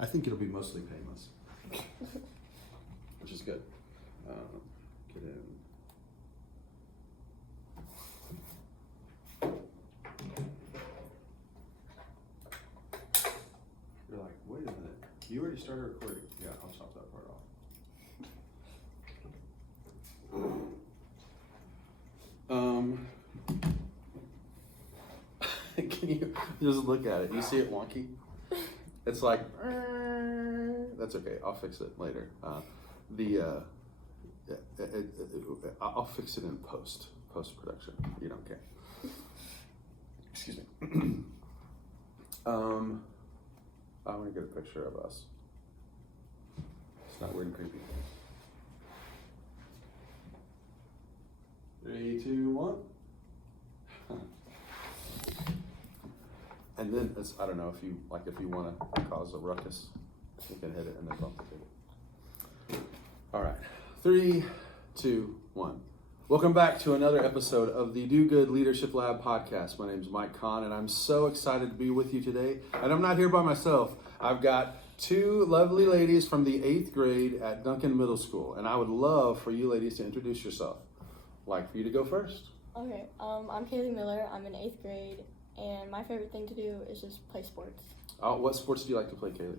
I think it'll be mostly painless, which is good. Get in. You're like, wait a minute. You already started recording. Yeah, I'll chop that part off. Can you just look at it? You see it wonky? It's like, that's okay. I'll fix it later. I'll fix it in post production. You don't care. Excuse me. I want to get a picture of us. It's not weird and creepy. 3, 2, 1. And then I don't know if you want to cause a ruckus, you can hit it and then bump the table. All right, 3, 2, 1. Welcome back to another episode of the Do Good Leadership Lab podcast. My name is Mike Kahn, and I'm so excited to be with you today. And I'm not here by myself. I've got 2 lovely ladies from the 8th grade at Duncan Middle School, and I would love for you ladies to introduce yourself. I'd like for you to go first. Okay, I'm Kaylee Miller. I'm in 8th grade, and my favorite thing to do is just play sports. What sports do you like to play, Kaylee?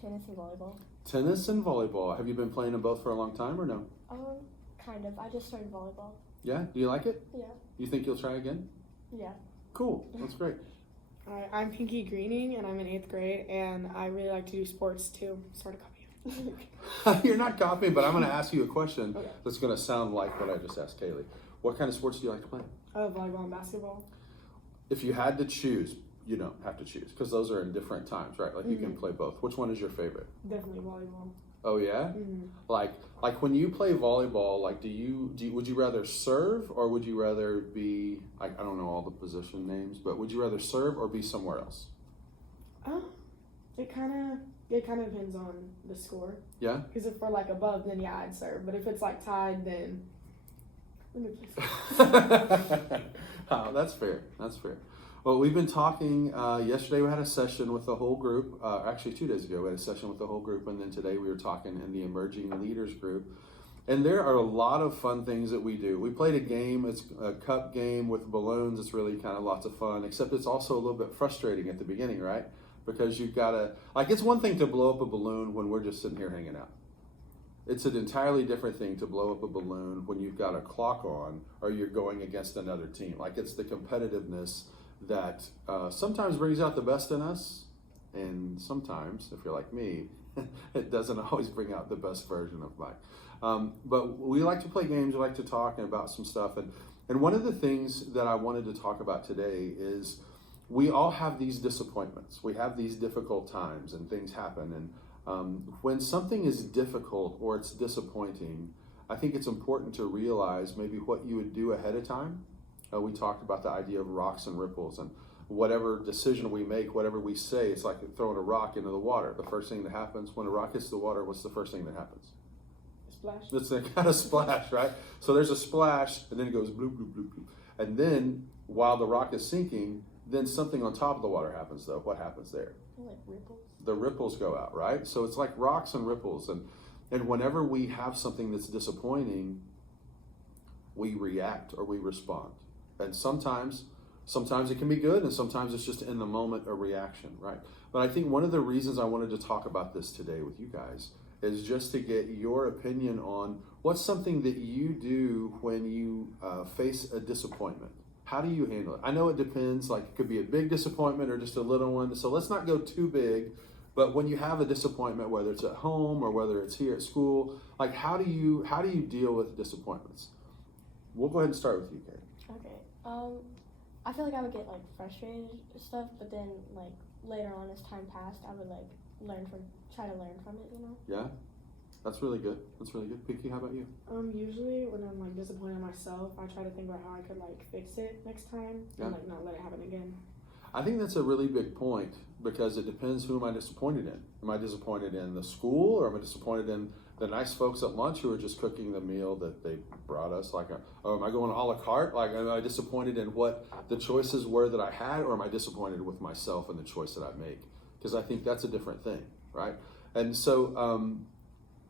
Tennis and volleyball. Tennis and volleyball. Have you been playing them both for a long time or no? Kind of. I just started volleyball. Yeah? Do you like it? Yeah. You think you'll try again? Yeah. Cool. That's great. Hi, I'm Pinky Greening, and I'm in 8th grade, and I really like to do sports too. Sort of copy. You're not copying, but I'm going to ask you a question Okay. that's going to sound like what I just asked Kaylee. What kind of sports do you like to play? Volleyball and basketball. If you had to choose, you don't have to choose because those are in different times, right? Like you can play both. Which one is your favorite? Definitely volleyball. Oh yeah? Mm-hmm. Like when you play volleyball, like would you rather serve or would you rather be, I don't know all the position names, but would you rather serve or be somewhere else? It kind of depends on the score. Yeah? Because if we're like above, then yeah, I'd serve. But if it's like tied, then let me please. Oh, that's fair. That's fair. Well, we've been talking, yesterday we had a session with the whole group, actually 2 days ago we had a session with the whole group, and then today we were talking in the emerging leaders group. And there are a lot of fun things that we do. We played a game, it's a cup game with balloons, it's really kind of lots of fun, except it's also a little bit frustrating at the beginning, right? Because you've got to, it's one thing to blow up a balloon when we're just sitting here hanging out. It's an entirely different thing to blow up a balloon when you've got a clock on or you're going against another team. It's the competitiveness that sometimes brings out the best in us, and sometimes, if you're like me, it doesn't always bring out the best version of Mike. But we like to play games, we like to talk about some stuff, and one of the things that I wanted to talk about today is we all have these disappointments. We have these difficult times and things happen, and when something is difficult or it's disappointing, I think it's important to realize maybe what you would do ahead of time. We talked about the idea of rocks and ripples, and whatever decision we make, whatever we say, it's like throwing a rock into the water. The first thing that happens when a rock hits the water, what's the first thing that happens? Splash. It's a kind of splash, right? So there's a splash, and then it goes bloop, bloop, bloop, bloop. And then while the rock is sinking, then something on top of the water happens, though. What happens there? Like ripples. The ripples go out, right? So it's like rocks and ripples, and whenever we have something that's disappointing, we react or we respond. And sometimes it can be good, and sometimes it's just in the moment a reaction, right? But I think one of the reasons I wanted to talk about this today with you guys is just to get your opinion on what's something that you do when you face a disappointment. How do you handle it? I know it depends, it could be a big disappointment or just a little one, so let's not go too big. But when you have a disappointment, whether it's at home or whether it's here at school, how do you deal with disappointments? We'll go ahead and start with you, Kate. Okay. I feel like I would get frustrated and stuff, but then later on as time passed, I would try to learn from it, Yeah, that's really good. That's really good. Pinky, how about you? Usually when I'm disappointed in myself, I try to think about how I could fix it next time and not let it happen again. I think that's a really big point because it depends who am I disappointed in. Am I disappointed in the school, or am I disappointed in the nice folks at lunch who are just cooking the meal that they brought us? Or am I going a la carte? Am I disappointed in what the choices were that I had, or am I disappointed with myself and the choice that I make? because I think that's a different thing, right? And so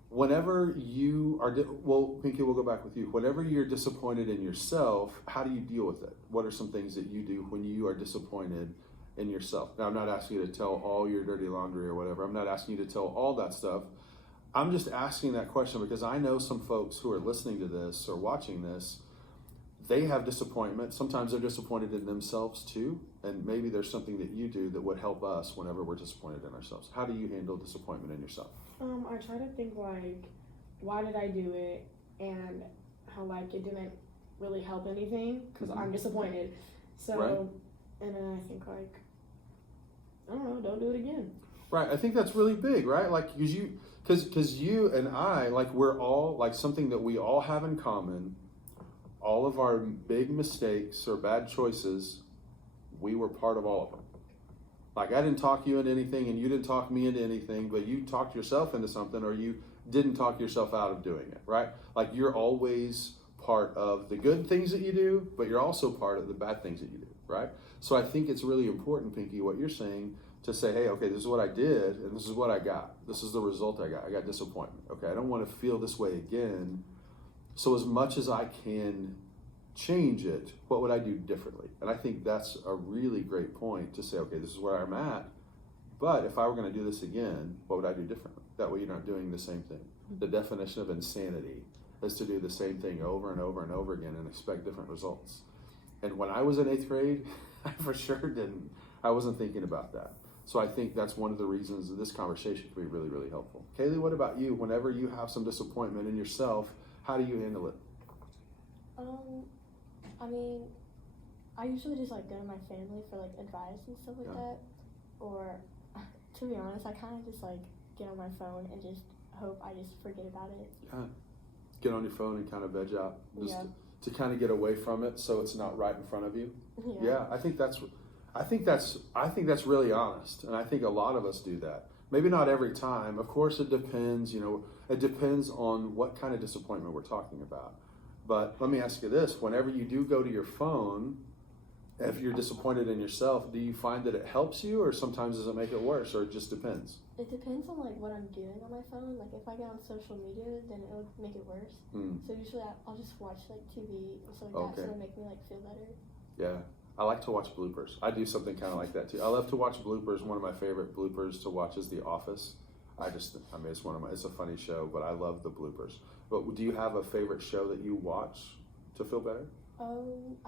whenever you are, well, Pinky, we'll go back with you. Whenever you're disappointed in yourself, how do you deal with it? What are some things that you do when you are disappointed in yourself? Now, I'm not asking you to tell all your dirty laundry or whatever. I'm not asking you to tell all that stuff. I'm just asking that question because I know some folks who are listening to this or watching this, they have disappointment. Sometimes they're disappointed in themselves too. And maybe there's something that you do that would help us whenever we're disappointed in ourselves. How do you handle disappointment in yourself? I try to think like, why did I do it, and how like it didn't really help anything because I'm disappointed. So, Right. And then I think like, I don't know, don't do it again. Right. I think that's really big, right? Like, because you and I, like, we're all like something that we all have in common. All of our big mistakes or bad choices, we were part of all of them. Like, I didn't talk you into anything and you didn't talk me into anything, but you talked yourself into something, or you didn't talk yourself out of doing it, right? Like, you're always part of the good things that you do, but you're also part of the bad things that you do, right? So I think it's really important, Pinky, what you're saying, to say, hey, okay, this is what I did and this is what I got. This is the result I got. I got disappointment. Okay, I don't want to feel this way again. So as much as I can change it, what would I do differently? And I think that's a really great point to say, okay, this is where I'm at, but if I were going to do this again, what would I do differently? That way you're not doing the same thing. The definition of insanity is to do the same thing over and over and over again and expect different results. And when I was in 8th grade, I for sure didn't. I wasn't thinking about that. So I think that's one of the reasons that this conversation can be really, really helpful. Kaylee, what about you? Whenever you have some disappointment in yourself, how do you handle it? I mean, I usually just like go to my family for like advice and stuff like that. Or, to be honest, I kind of just like get on my phone and just hope I just forget about it. Yeah. Get on your phone and kind of veg out, just Yeah. to kind of get away from it, so it's not right in front of you. Yeah. I think that's really honest, and I think a lot of us do that. Maybe not every time. Of course, it depends. It depends on what kind of disappointment we're talking about. But let me ask you this: whenever you do go to your phone, if you're disappointed in yourself, do you find that it helps you, or sometimes does it make it worse, or it just depends? It depends on like what I'm doing on my phone. Like if I get on social media, then it would make it worse. So usually I'll just watch like TV and stuff like that, so it'll make me like feel better. Yeah. I like to watch bloopers. I do something kind of like that too. I love to watch bloopers. One of my favorite bloopers to watch is The Office. It's it's a funny show, but I love the bloopers. But do you have a favorite show that you watch to feel better? I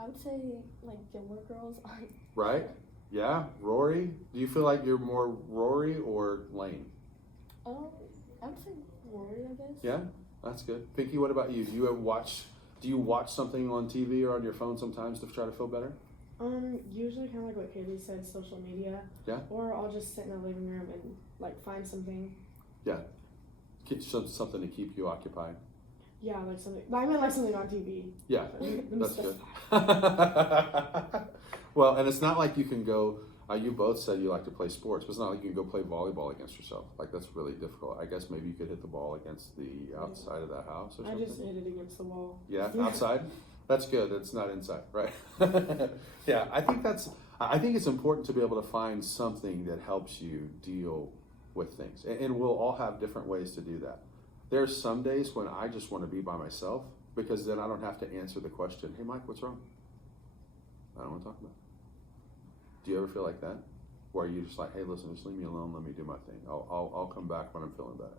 would say like Gilmore Girls. Right? Yeah. Rory? Do you feel like you're more Rory or Lane? I would say Rory, I guess. Yeah, that's good. Pinky, what about you? Do you watch something on TV or on your phone sometimes to try to feel better? Usually kind of like what Kaylee said, social media. Yeah. Or I'll just sit in the living room and like find something. Yeah. Something to keep you occupied. Yeah, like something. I mean, like something on TV. Yeah, that's good. Well, and it's not like you can go. You both said you like to play sports, but it's not like you can go play volleyball against yourself. Like that's really difficult. I guess maybe you could hit the ball against the outside of that house or something. I just hit it against the wall. Yeah, outside. That's good. It's not inside, right? Yeah, I think it's important to be able to find something that helps you deal with things, and we'll all have different ways to do that. There's some days when I just want to be by myself because then I don't have to answer the question, "Hey, Mike, what's wrong?" I don't want to talk about it. Do you ever feel like that, where you just like, "Hey, listen, just leave me alone. Let me do my thing. I'll come back when I'm feeling better."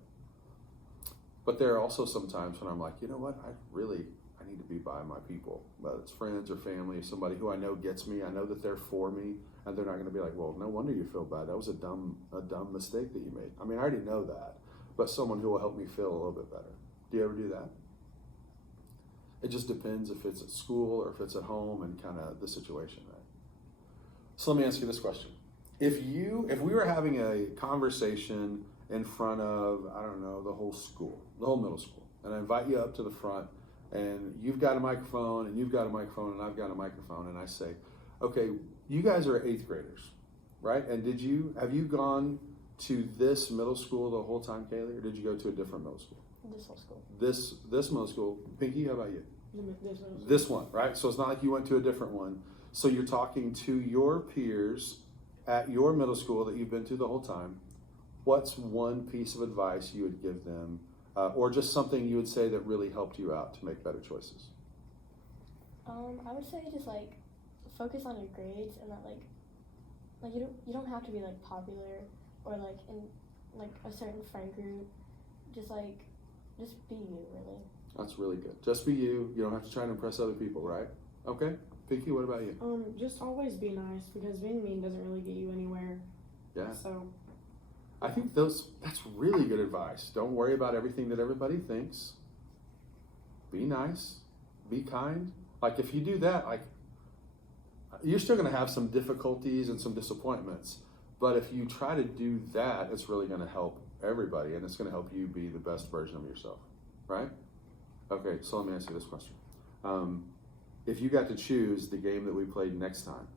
But there are also some times when I'm like, you know what, I need to be by my people, whether it's friends or family or somebody who I know gets me. I know that they're for me, and they're not going to be like, well, no wonder you feel bad. That was a dumb mistake that you made. I mean, I already know that, but someone who will help me feel a little bit better. Do you ever do that? It just depends if it's at school or if it's at home and kind of the situation, right? So let me ask you this question. If we were having a conversation in front of, I don't know, the whole middle school, and I invite you up to the front, and you've got a microphone, and you've got a microphone, and I've got a microphone, and I say, okay, you guys are 8th graders, right? And have you gone to this middle school the whole time, Kaylee, or did you go to a different middle school? This whole school. This middle school. Pinky, how about you? This one, right? So it's not like you went to a different one. So you're talking to your peers at your middle school that you've been to the whole time, what's one piece of advice you would give them, or just something you would say that really helped you out to make better choices? I would say just like focus on your grades and that like you don't have to be like popular or like in like a certain friend group. Just be you, really. That's really good. Just be you. You don't have to try and impress other people, right? Okay. Pinky, what about you? Just always be nice, because being mean doesn't really get you anywhere. Yeah. So I think that's really good advice. Don't worry about everything that everybody thinks. Be nice. Be kind. Like if you do that, like you're still going to have some difficulties and some disappointments. But if you try to do that, it's really going to help everybody, and it's going to help you be the best version of yourself, right? Okay, so let me ask you this question. If you got to choose the game that we played next time,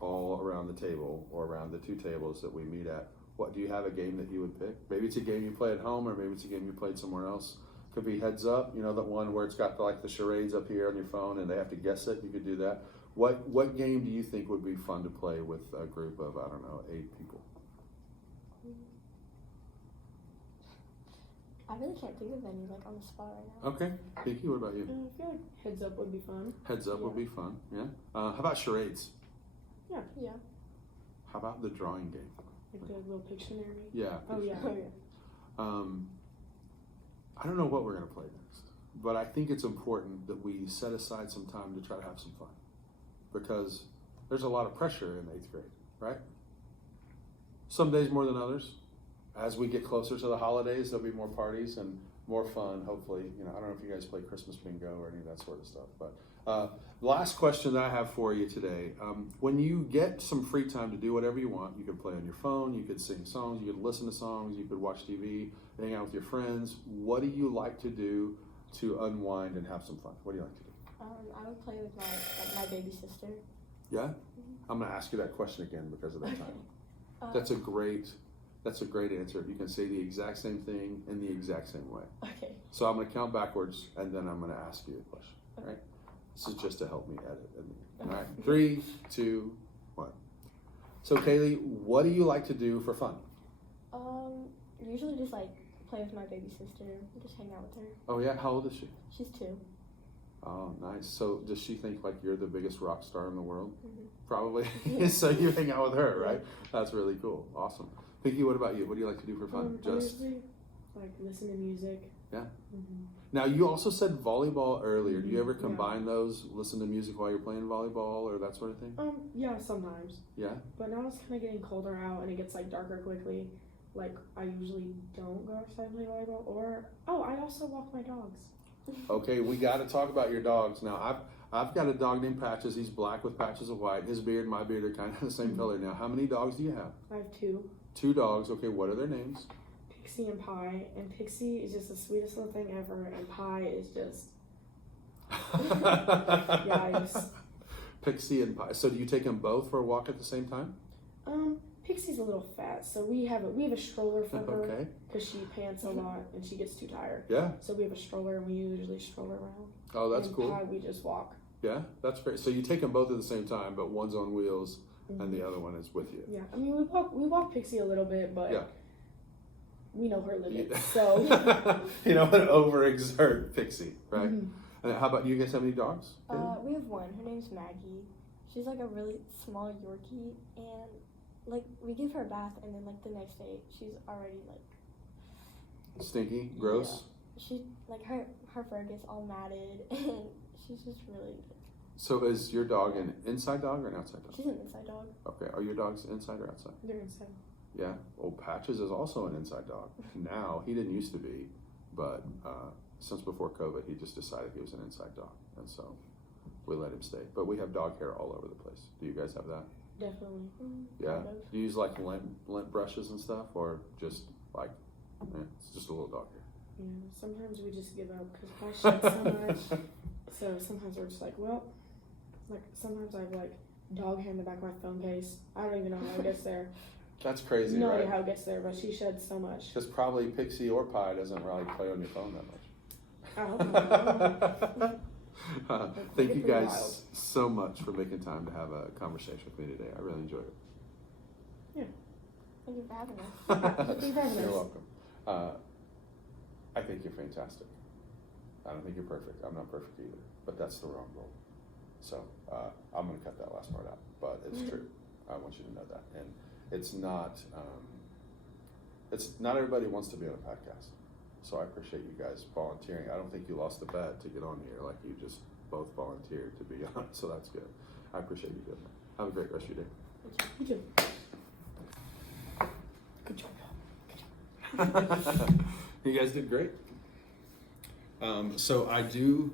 all around the table or around the two tables that we meet at, what do you have a game that you would pick? Maybe it's a game you play at home, or maybe it's a game you played somewhere else. Could be Heads Up, you know, that one where it's got the charades up here on your phone and they have to guess it. You could do that. What game do you think would be fun to play with a group of, 8 people? I really can't think of any like on the spot right now. Okay. Pinky, what about you? I feel like Heads Up would be fun. Heads Up would be fun, yeah. How about charades? Yeah. How about the drawing game? Like the little Pictionary. Yeah. Oh yeah. I don't know what we're going to play next, but I think it's important that we set aside some time to try to have some fun, because there's a lot of pressure in 8th grade, right? Some days more than others. As we get closer to the holidays, there'll be more parties and more fun, hopefully. You know, I don't know if you guys play Christmas bingo or any of that sort of stuff, but last question that I have for you today. When you get some free time to do whatever you want, you could play on your phone, you could sing songs, you could listen to songs, you could watch TV, hang out with your friends. What do you like to do to unwind and have some fun? What do you like to do? I would play with my baby sister. Yeah? Mm-hmm. I'm going to ask you that question again because of that time. Okay. That's a great answer. You can say the exact same thing in the exact same way. Okay. So I'm going to count backwards, and then I'm going to ask you a question. Okay. Right? This is just to help me edit. All right. 3, 2, 1. So Kaylee, what do you like to do for fun? Usually just like play with my baby sister, just hang out with her. Oh yeah, how old is she? She's 2. Oh, nice. So does she think like you're the biggest rock star in the world? Mm-hmm. Probably. So you hang out with her, right? That's really cool. Awesome. Pinky, what about you? What do you like to do for fun? I usually like listen to music. Yeah. Mm-hmm. Now you also said volleyball earlier. Do you ever combine those, listen to music while you're playing volleyball or that sort of thing? Yeah, sometimes. Yeah. But now it's kind of getting colder out and it gets like darker quickly. Like I usually don't go outside and play volleyball, or I also walk my dogs. Okay, we got to talk about your dogs now. I've got a dog named Patches. He's black with patches of white. His beard and my beard are kind of the same color. Now, how many dogs do you have? I have 2. 2 dogs. Okay, what are their names? Pixie and Pie. And Pixie is just the sweetest little thing ever, and Pie is just Pixie and Pie. So do you take them both for a walk at the same time? Pixie's a little fat, so we have a stroller for her. Okay. Because she pants a lot and she gets too tired. Yeah. So we have a stroller and we usually stroll around. Oh, that's and cool. Pie, we just walk. Yeah, that's great. So you take them both at the same time, but one's on wheels and the other one is with you. Yeah, I mean we walk Pixie a little bit, but we know her limits. Yeah. So you don't want to overexert Pixie, right? Mm-hmm. And how about you guys have any dogs? We have one. Her name's Maggie. She's like a really small Yorkie, and like we give her a bath, and then like the next day she's already like Stinky, gross. Yeah. She like her fur gets all matted, and she's just really. So is your dog an inside dog or an outside dog? She's an inside dog. Okay, are your dogs inside or outside? they're inside. Yeah. Well, Patches is also an inside dog. Now he didn't used to be, but since before COVID, he just decided he was an inside dog, and so we let him stay. But we have dog hair all over the place. Do you guys have that? Definitely. Yeah. Kind of. Do you use like lint brushes and stuff, or just like it's just a little dog hair? Yeah. Sometimes we just give up because Pie sheds so much. So sometimes we're just like, well, like sometimes I have like dog hair in the back of my phone case. I don't even know how it gets there. That's crazy, No right? idea how it gets there, but she sheds so much. Because probably Pixie or Pie doesn't really play on your phone that much. I hope not. Thank you Pretty guys wild. so much for making time to have a conversation with me today. I really enjoyed it. Thank you for having us. Thank you for having You're us. welcome. I think you're fantastic. I don't think you're perfect. I'm not perfect either, but that's the wrong goal. So I'm going to cut that last part out, but it's true. I want you to know that. And it's not everybody wants to be on a podcast. So I appreciate you guys volunteering. I don't think you lost the bet to get on here. Like, you just both volunteered to be on, so that's good. I appreciate you doing that. Have a great rest of your day. You too. Good job. You guys did great. So I do